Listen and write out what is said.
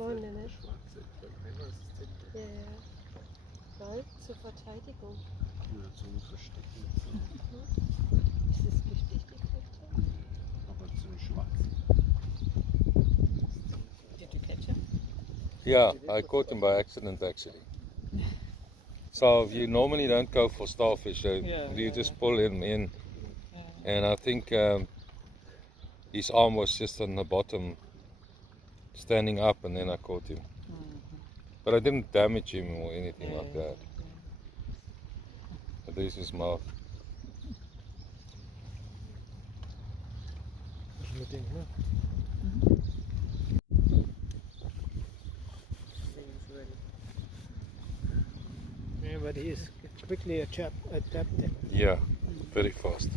vorne, ne? Schwarze. Einmal ist es dicke. Ja, ja. Gold zur Verteidigung. Ja, zum Verstecken. Ist es giftig, die Kräfte? Aber zum Schwarz. Did you catch him? Yeah, I caught him by accident actually. So you normally don't go for starfish, so you just pull him in. And I think his arm was just on the bottom, standing up, and then I caught him. But I didn't damage him or anything like that. But there's his mouth. Yeah, but he is quickly adapted. Yeah, very fast.